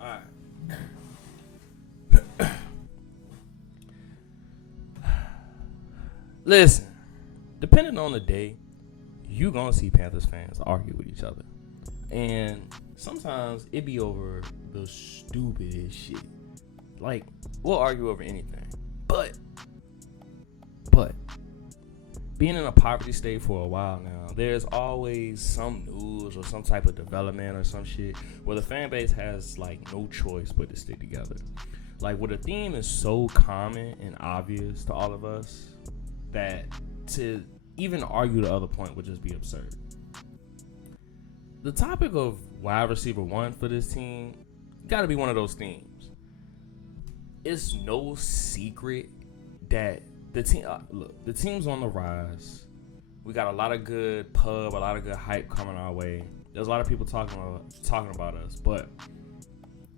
Alright. Listen, depending on the day, you gonna see Panthers fans argue with each other. And sometimes it be over the stupidest shit. Like, we'll argue over anything. But being in a poverty state for a while now, there's always some news or some type of development or some shit where the fan base has like no choice but to stick together. Like, where the theme is so common and obvious to all of us that to even argue the other point would just be absurd. The topic of wide receiver one for this team got to be one of those themes. It's no secret that the team, the team's on the rise. We got a lot of good pub, a lot of good hype coming our way. There's a lot of people talking about us, but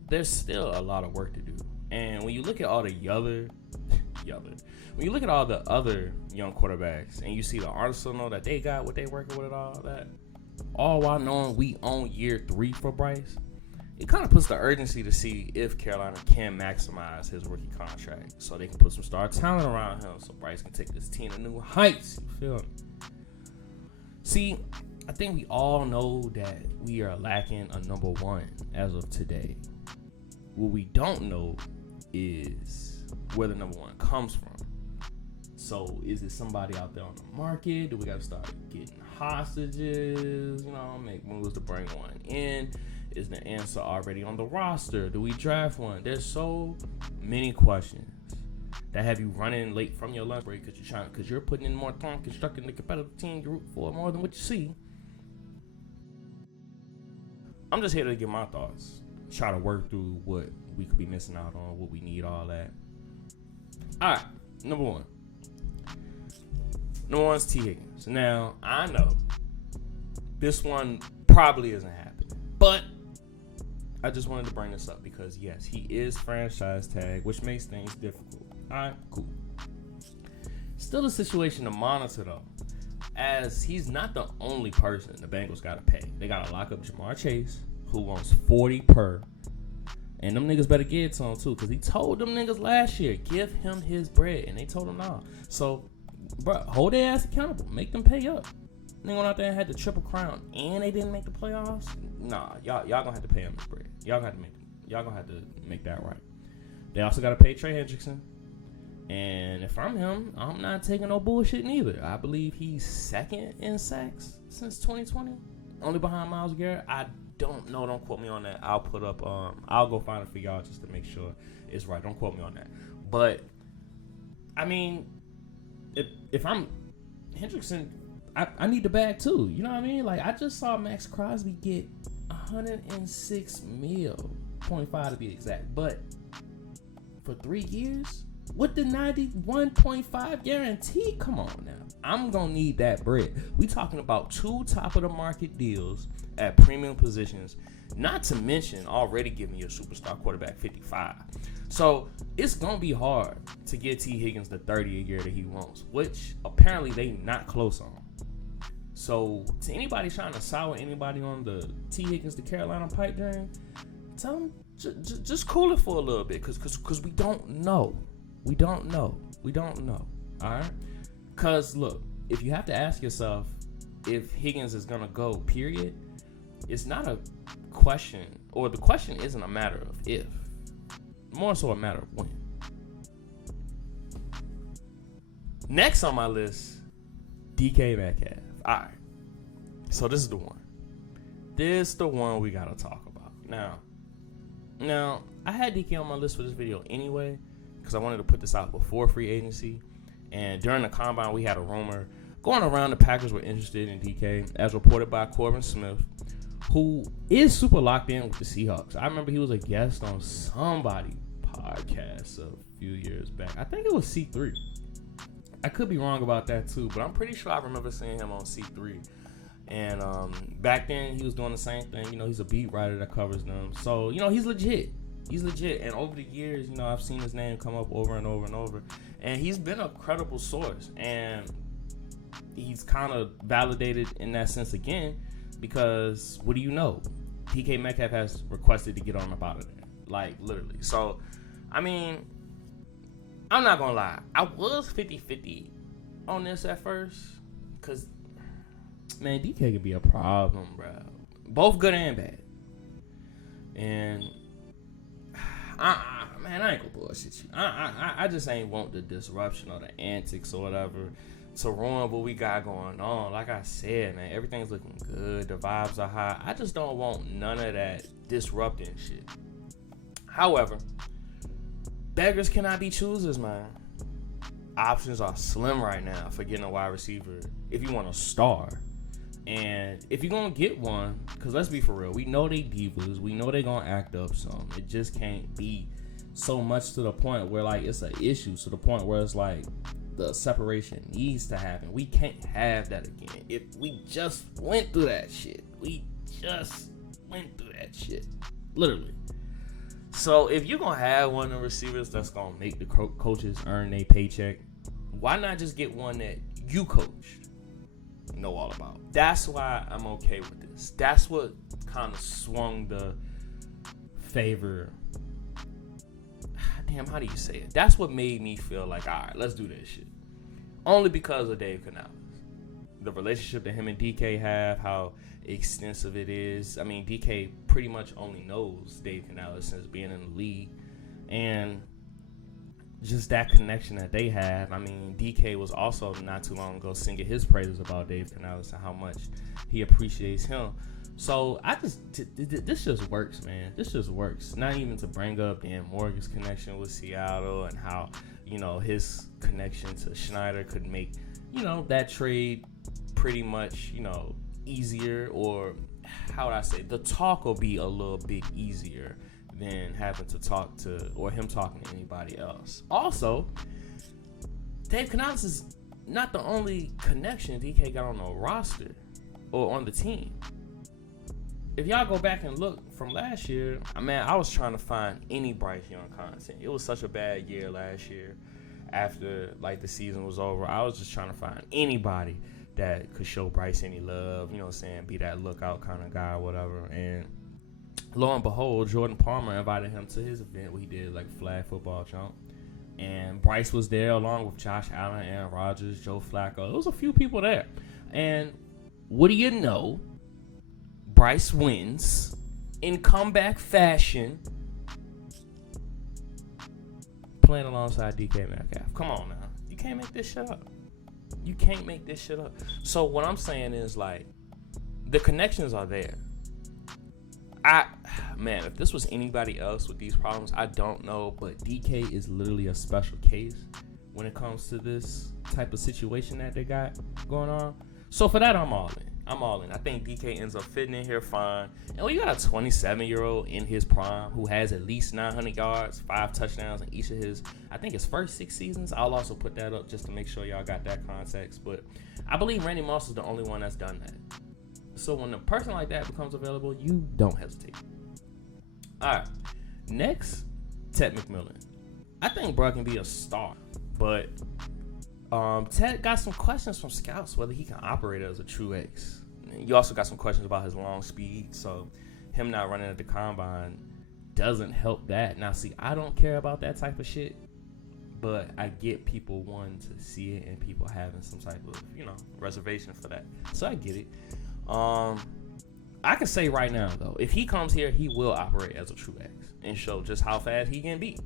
there's still a lot of work to do. And when you look at all the when you look at all the other young quarterbacks and you see the arsenal that they got, what they working with, and all that, all while knowing we own year 3 for Bryce, it kind of puts the urgency to see if Carolina can maximize his rookie contract so they can put some star talent around him so Bryce can take this team to new heights. You feel me? See, I think we all know that we are lacking a number one as of today. What we don't know is where the number one comes from. So is it somebody out there on the market? Do we got to start getting hostages? Make moves to bring one in? Is the answer already on the roster? Do we draft one? There's so many questions that have you running late from your lunch break because you're putting in more time constructing the competitive team you root for more than what you see. I'm just here to get my thoughts. Try to work through what we could be missing out on, what we need, all that. All right, number one. Number one's T. Higgins. Now, I know this one probably isn't happening, but I just wanted to bring this up because, yes, he is franchise tag, which makes things difficult. All right, cool. Still a situation to monitor, though, as he's not the only person the Bengals got to pay. They got to lock up Jamar Chase, who wants 40 per. And them niggas better give it to him, too, because he told them niggas last year, give him his bread, and they told him no. So, bro, hold their ass accountable. Make them pay up. They went out there and had the triple crown, and they didn't make the playoffs. Nah, y'all gonna have to pay him his bread. Y'all gonna have to make that right. They also gotta pay Trey Hendrickson. And if I'm him, I'm not taking no bullshit neither. I believe he's second in sacks since 2020, only behind Myles Garrett. I don't know. Don't quote me on that. I'll put up. I'll go find it for y'all just to make sure it's right. Don't quote me on that. But I mean, if I'm Hendrickson, I need the bag too. You know what I mean? Like, I just saw Max Crosby get $106 million, 0.5 to be exact. But for 3 years, with the 91.5 guarantee, come on now. I'm going to need that bread. We talking about 2 top-of-the-market deals at premium positions, not to mention already giving your superstar quarterback 55. So it's going to be hard to get T. Higgins the 30 a year that he wants, which apparently they not close on. So to anybody trying to sour anybody on the T. Higgins to Carolina pipe dream, tell them just cool it for a little bit because we don't know. We don't know. All right? Because, look, if you have to ask yourself if Higgins is going to go, period, it's not a question, or the question isn't a matter of if. More so a matter of when. Next on my list, DK Metcalf. All right. So this is the one. This is the one we got to talk about. Now, I had DK on my list for this video anyway, because I wanted to put this out before free agency. And during the combine, we had a rumor going around the Packers were interested in DK, as reported by Corbin Smith, who is super locked in with the Seahawks. I remember he was a guest on somebody's podcast a few years back. I think it was C3. I could be wrong about that too, but I'm pretty sure I remember seeing him on C3. And back then, he was doing the same thing. He's a beat writer that covers them. So, he's legit. And over the years, I've seen his name come up over and over and over. And he's been a credible source. And he's kind of validated in that sense again. Because, what do you know? DK Metcalf has requested to get on up out of there. Like, literally. So, I mean, I'm not going to lie. I was 50-50 on this at first. Because, man, DK can be a problem, bro. Both good and bad. And, man, I ain't going to bullshit you. I just ain't want the disruption or the antics or whatever to ruin what we got going on. Like I said, man, everything's looking good. The vibes are high. I just don't want none of that disrupting shit. However, beggars cannot be choosers, man. Options are slim right now for getting a wide receiver if you want a star. And if you're going to get one, because let's be for real, we know they divas. We know they going to act up some. It just can't be so much to the point where, like, it's an issue, to the point where it's like the separation needs to happen. We can't have that again. If we just went through that shit. Literally. So if you're going to have one of the receivers that's going to make the coaches earn their paycheck, why not just get one that you coach know all about? That's why I'm okay with this. That's what kind of swung the favor. Damn, how do you say it? That's what made me feel like, all right, let's do this shit. Only because of Dave Canales. The relationship that him and DK have, how extensive it is. I mean, DK pretty much only knows Dave Canales since being in the league. And just that connection that they have. I mean, DK was also not too long ago singing his praises about Dave Canales and how much he appreciates him. So this just works, man. This just works. Not even to bring up Dan Morgan's connection with Seattle and how, you know, his connection to Schneider could make, you know, that trade pretty much, you know, easier, or how would I say, the talk will be a little bit easier than having to talk to, or him talking to anybody else. Also, Dave Canales is not the only connection DK got on the roster or on the team. If y'all go back and look from last year, I was trying to find any Bryce Young content. It was such a bad year last year. After, like, the season was over, I was just trying to find anybody that could show Bryce any love, you know what I'm saying, be that lookout kind of guy or whatever. And lo and behold, Jordan Palmer invited him to his event where he did, like, flag football jump. And Bryce was there along with Josh Allen, Aaron Rodgers, Joe Flacco. There was a few people there. And what do you know? Bryce wins in comeback fashion, playing alongside DK Metcalf. Come on now. You can't make this shit up. You can't make this shit up. So what I'm saying is, like, the connections are there. Man, if this was anybody else with these problems, I don't know, but DK is literally a special case when it comes to this type of situation that they got going on. So for that, I'm all in. I think DK ends up fitting in here fine. And when you got a 27-year-old in his prime who has at least 900 yards, 5 touchdowns in each of his, I think his first 6 seasons. I'll also put that up just to make sure y'all got that context. But I believe Randy Moss is the only one that's done that. So when a person like that becomes available, you don't hesitate. All right. Next, Ted McMillan. I think bro can be a star, but Ted got some questions from scouts whether he can operate as a true X. You also got some questions about his long speed, so him not running at the combine doesn't help that. Now, see, I don't care about that type of shit, but I get people wanting to see it and people having some type of, you know, reservation for that. So I get it. I can say right now, though, if he comes here, he will operate as a true X and show just how fast he can be.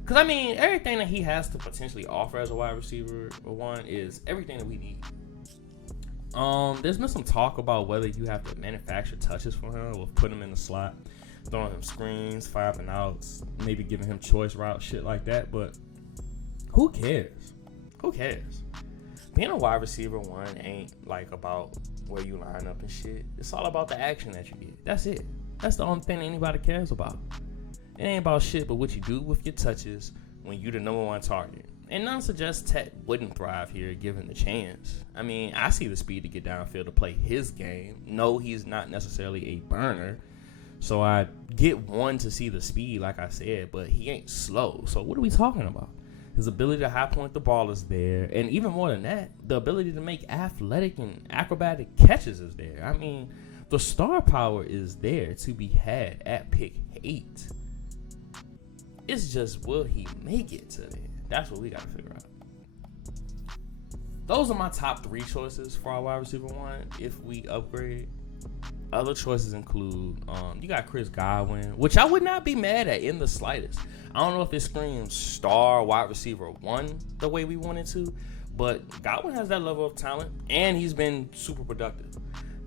Because, I mean, everything that he has to potentially offer as a wide receiver, one, is everything that we need. There's been some talk about whether you have to manufacture touches for him or put him in the slot, throwing him screens, 5 and outs, maybe giving him choice routes, shit like that. But who cares? Who cares? Being a wide receiver, one, ain't like about where you line up and shit. It's all about the action that you get. That's it. That's the only thing anybody cares about. It ain't about shit but what you do with your touches when you the number one target. And none suggests Ted wouldn't thrive here given the chance. I mean, I see the speed to get downfield to play his game. No, he's not necessarily a burner. So I get one to see the speed, like I said, but he ain't slow. So what are we talking about? His ability to high point the ball is there. And even more than that, the ability to make athletic and acrobatic catches is there. I mean, the star power is there to be had at pick 8. It's just, will he make it to there? That's what we got to figure out. Those are my top 3 choices for our wide receiver 1 if we upgrade. Other choices include, you got Chris Godwin, which I would not be mad at in the slightest. I don't know if it screams star wide receiver 1 the way we wanted to, but Godwin has that level of talent, and he's been super productive.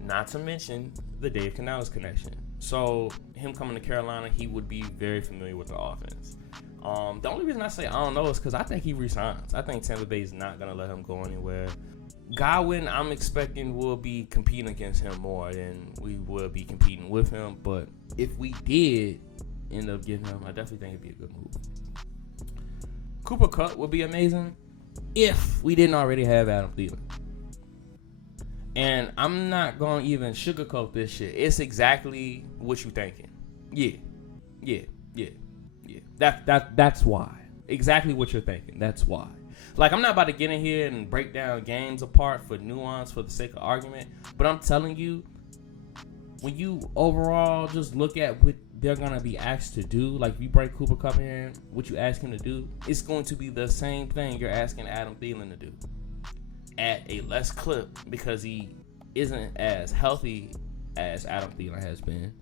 Not to mention the Dave Canales connection. So him coming to Carolina, he would be very familiar with the offense. The only reason I say I don't know is because I think he resigns. I think Tampa Bay is not going to let him go anywhere. Godwin, I'm expecting will be competing against him more than we will be competing with him. But if we did end up getting him, I definitely think it'd be a good move. Cooper Kupp would be amazing if we didn't already have Adam Thielen. And I'm not going to even sugarcoat this shit. It's exactly what you're thinking. Yeah. That's why. Exactly what you're thinking. That's why. Like, I'm not about to get in here and break down games apart for nuance for the sake of argument. But I'm telling you, when you overall just look at what they're going to be asked to do, like if you break Cooper Kupp in, what you ask him to do, it's going to be the same thing you're asking Adam Thielen to do. At a less clip, because he isn't as healthy as Adam Thielen has been,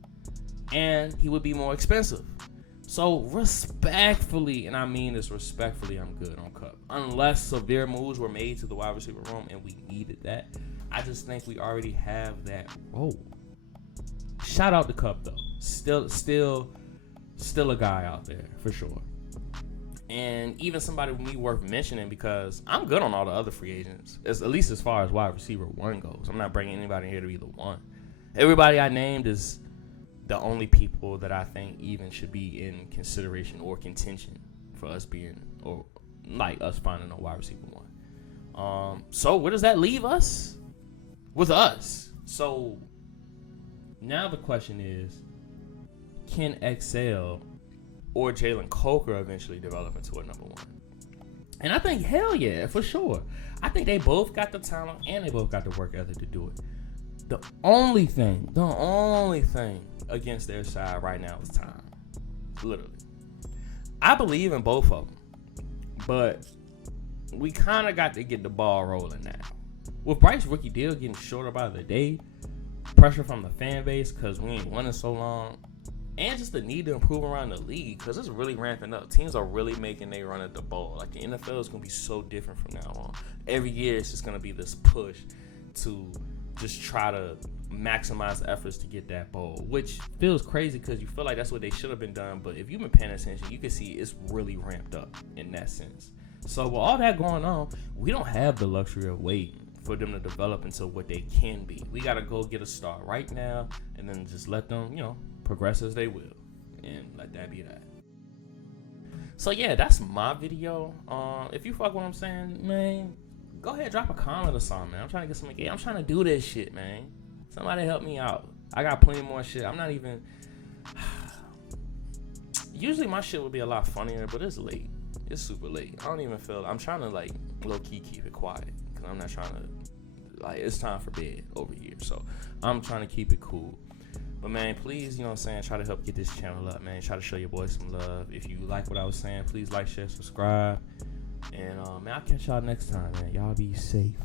and he would be more expensive. So respectfully, and I mean this respectfully, I'm good on Kupp. Unless severe moves were made to the wide receiver room and we needed that, I just think we already have that role. Shout out to Kupp though, still a guy out there for sure. And even somebody with me worth mentioning, because I'm good on all the other free agents, at least as far as wide receiver 1 goes. I'm not bringing anybody here to be the 1. Everybody I named is the only people that I think even should be in consideration or contention for us being, or like us finding a wide receiver 1. So where does that leave us? With us. So now the question is, can XL or Jalen Coker eventually develop into a number 1? And I think, hell yeah, for sure. I think they both got the talent and they both got the work ethic to do it. The only thing against their side right now is time. Literally. I believe in both of them. But we kind of got to get the ball rolling now. With Bryce's rookie deal getting shorter by the day, pressure from the fan base because we ain't won in so long, and just the need to improve around the league because it's really ramping up. Teams are really making they run at the ball. Like, the NFL is going to be so different from now on. Every year it's just going to be this push to just try to maximize efforts to get that ball, which feels crazy because you feel like that's what they should have been done. But if you've been paying attention, you can see it's really ramped up in that sense. So with all that going on, we don't have the luxury of waiting for them to develop into what they can be. We got to go get a start right now and then just let them, progress as they will, and let that be that. So yeah, that's my video. If you fuck what I'm saying, man, go ahead, drop a comment or something, man. I'm trying to get some engagement. I'm trying to do this shit, man. Somebody help me out. I got plenty more shit. I'm not even. Usually my shit would be a lot funnier, but it's late. It's super late. I don't even feel. I'm trying to like low key keep it quiet because I'm not trying to. Like, it's time for bed over here, so I'm trying to keep it cool. But man, please, try to help get this channel up, man. Try to show your boys some love. If you like what I was saying, please like, share, subscribe. And man, I'll catch y'all next time, man. Y'all be safe.